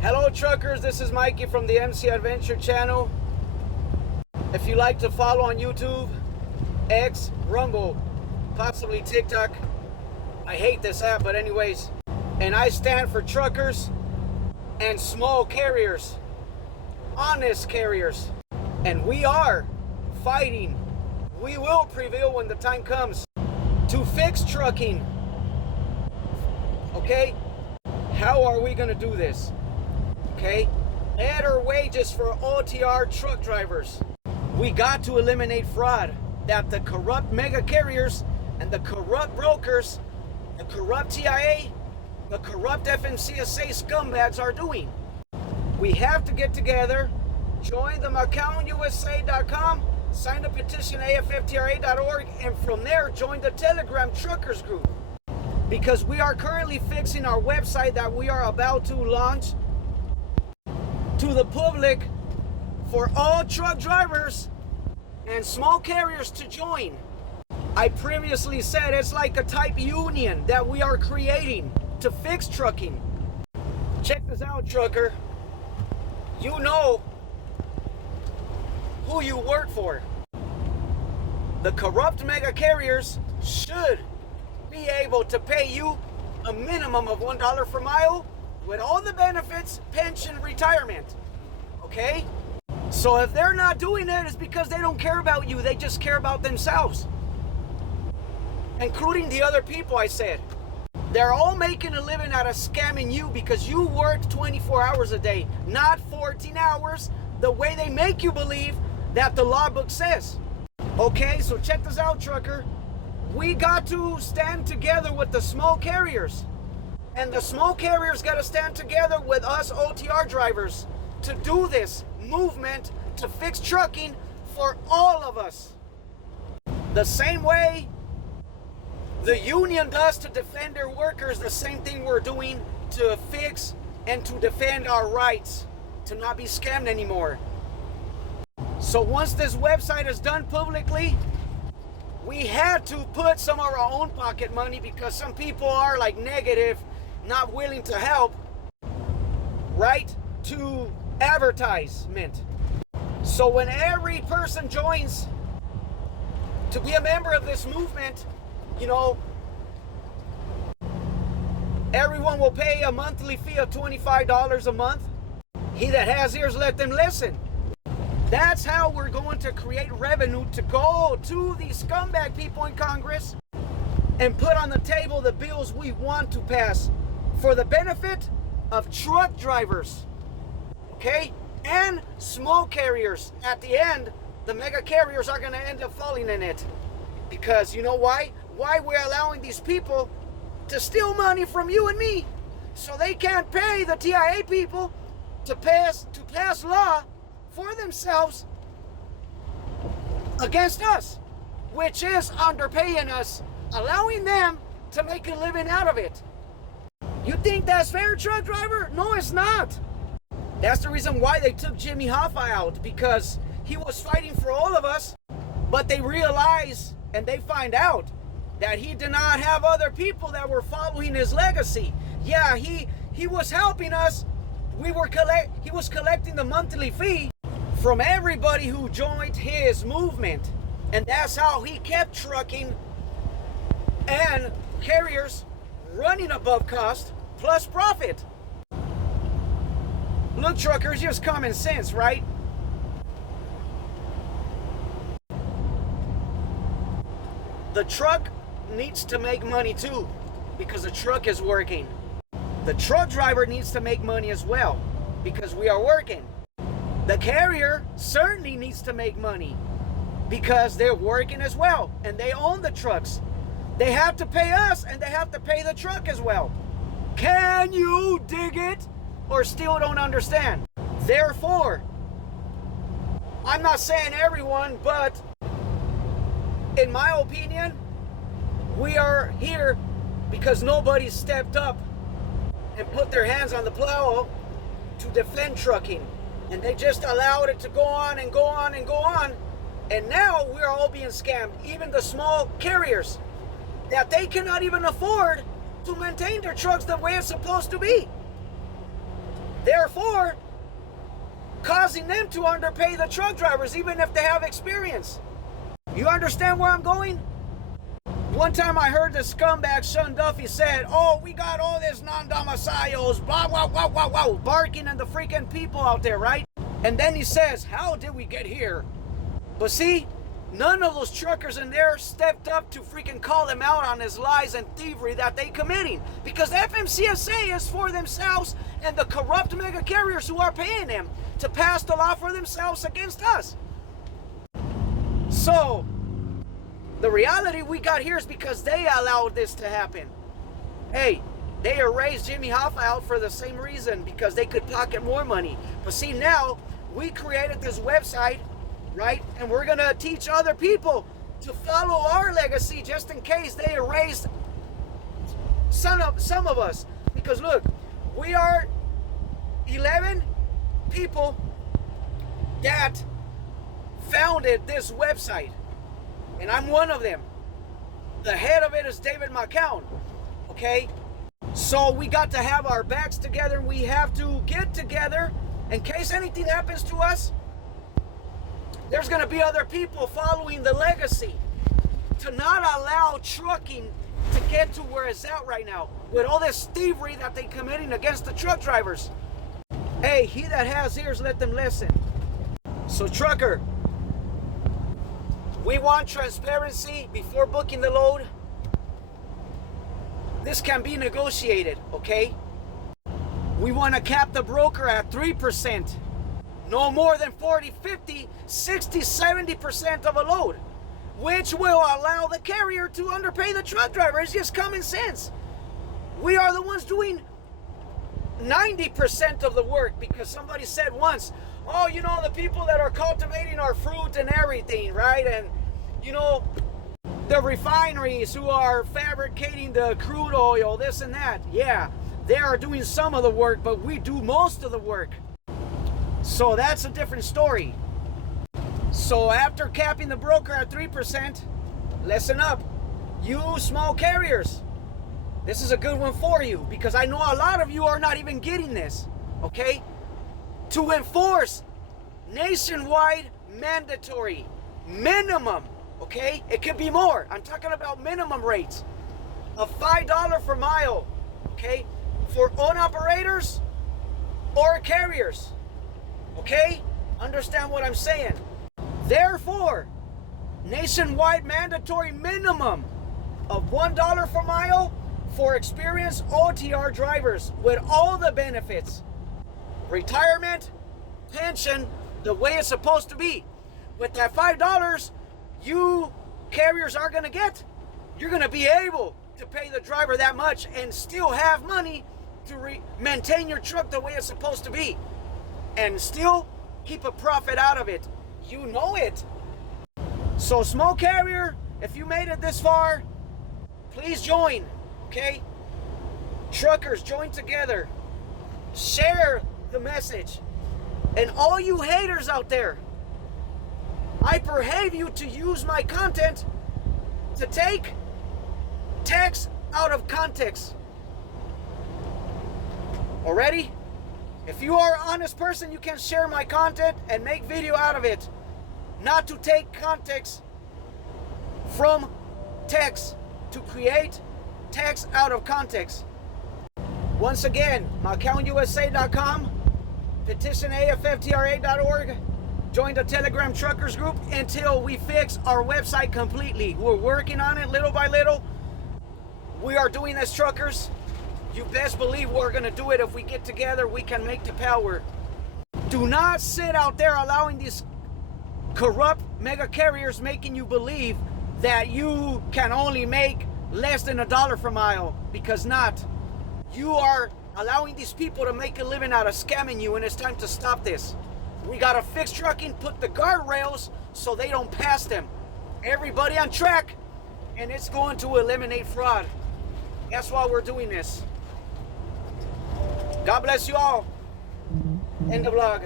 Hello truckers, this is Mikey from the MC Adventure channel. If you like to follow on YouTube, X, Rumble, possibly TikTok. I hate this app, but anyways. And I stand for truckers and small carriers, honest carriers. And we are fighting. We will prevail when the time comes to fix trucking. Okay? How are we gonna do this? Okay? Better wages for OTR truck drivers. We got to eliminate fraud that the corrupt mega carriers and the corrupt brokers, the corrupt TIA, the corrupt FMCSA scumbags are doing. We have to get together, join the McCownUSA.com, sign the petition AFFTRA.org, and from there join the Telegram Truckers group. Because we are currently fixing our website that we are about to launch to the public for all truck drivers and small carriers to join. I previously said it's like a type union that we are creating to fix trucking. Check this out, trucker. You know who you work for. The corrupt mega carriers should be able to pay you a minimum of $1 per mile with all the benefits, pension, retirement. Okay? So if they're not doing it, it's because they don't care about you. They just care about themselves. Including the other people I said. They're all making a living out of scamming you because you work 24 hours a day, not 14 hours, the way they make you believe that the law book says. Okay, so check this out, trucker. We got to stand together with the small carriers. And the small carriers got to stand together with us OTR drivers to do this movement to fix trucking for all of us. The same way the union does to defend their workers, the same thing we're doing to fix and to defend our rights, to not be scammed anymore. So once this website is done publicly, we had to put some of our own pocket money because some people are like negative, not willing to help, right? To advertisement. So when every person joins to be a member of this movement, you know, everyone will pay a monthly fee of $25 a month. He that has ears, let them listen. That's how we're going to create revenue to go to these scumbag people in Congress and put on the table the bills we want to pass for the benefit of truck drivers, okay? And small carriers. At the end, the mega carriers are going to end up falling in it. Because you know why? Why we're allowing these people to steal money from you and me so they can't pay the TIA people to pass law for themselves against us, which is underpaying us, allowing them to make a living out of it. You think that's fair, truck driver? No, it's not. That's the reason why they took Jimmy Hoffa out, because he was fighting for all of us, but they realize and they find out that he did not have other people that were following his legacy. Yeah, he was helping us. He was collecting the monthly fee from everybody who joined his movement. And that's how he kept trucking and carriers running above cost plus profit. Look, truckers, just common sense, right? The truck needs to make money too, because the truck is working. The truck driver needs to make money as well, because we are working. The carrier certainly needs to make money, because they're working as well, and they own the trucks. They have to pay us, and they have to pay the truck as well. Can you dig it? Or still don't understand? Therefore, I'm not saying everyone, but in my opinion, we are here because nobody stepped up and put their hands on the plow to defend trucking. And they just allowed it to go on and go on and go on. And now we're all being scammed, even the small carriers, that they cannot even afford to maintain their trucks the way it's supposed to be. They're therefore causing them to underpay the truck drivers even if they have experience. You understand where I'm going? One time I heard the scumbag Sean Duffy said, oh, we got all this non-domiciles, blah, blah, blah, blah, blah, barking at the freaking people out there, right? And then he says, how did we get here? But see, none of those truckers in there stepped up to freaking call them out on his lies and thievery that they committing. Because FMCSA is for themselves and the corrupt mega carriers who are paying them to pass the law for themselves against us. So, the reality we got here is because they allowed this to happen. Hey, they erased Jimmy Hoffa out for the same reason, because they could pocket more money. But see, now we created this website, right? And we're gonna teach other people to follow our legacy just in case they erased some of us. Because look, we are 11 people that founded this website. And I'm one of them. The head of it is David McCown. Okay? So we got to have our backs together. We have to get together in case anything happens to us. There's going to be other people following the legacy to not allow trucking to get to where it's at right now with all this thievery that they're committing against the truck drivers. Hey, he that has ears, let them listen. So trucker, we want transparency before booking the load. This can be negotiated, okay? We want to cap the broker at 3%. No more than 40, 50, 60, 70% of a load, which will allow the carrier to underpay the truck driver. It's just common sense. We are the ones doing 90% of the work, because somebody said once, oh, you know, the people that are cultivating our fruit and everything, right? And, you know, the refineries who are fabricating the crude oil, this and that. Yeah, they are doing some of the work, but we do most of the work. So that's a different story. So after capping the broker at 3%, listen up, you small carriers. This is a good one for you, because I know a lot of you are not even getting this, okay? To enforce nationwide mandatory minimum, okay? It could be more. I'm talking about minimum rates of $5 per mile, okay? For own operators or carriers, okay? Understand what I'm saying. Therefore, nationwide mandatory minimum of $1 per mile for experienced OTR drivers with all the benefits. Retirement, pension, the way it's supposed to be. With that $5 you carriers are going to get, you're going to be able to pay the driver that much and still have money to maintain your truck the way it's supposed to be and still keep a profit out of it. You know it. So small carrier, if you made it this far, please join, okay? Truckers, join together. Share the message. And all you haters out there, I behave you to use my content to take text out of context. Already? If you are an honest person, you can share my content and make video out of it. Not to take context from text to create text out of context. Once again, McCownUSA.com, petition AFFTRA.org, join the Telegram Truckers group until we fix our website completely. We're working on it little by little. We are doing this, truckers. You best believe we're going to do it. If we get together, we can make the power. Do not sit out there allowing these corrupt mega carriers making you believe that you can only make less than $1 per mile, because not. You are allowing these people to make a living out of scamming you, and it's time to stop this. We got to fix trucking, put the guardrails so they don't pass them. Everybody on track, and it's going to eliminate fraud. That's why we're doing this. God bless you all. End the vlog.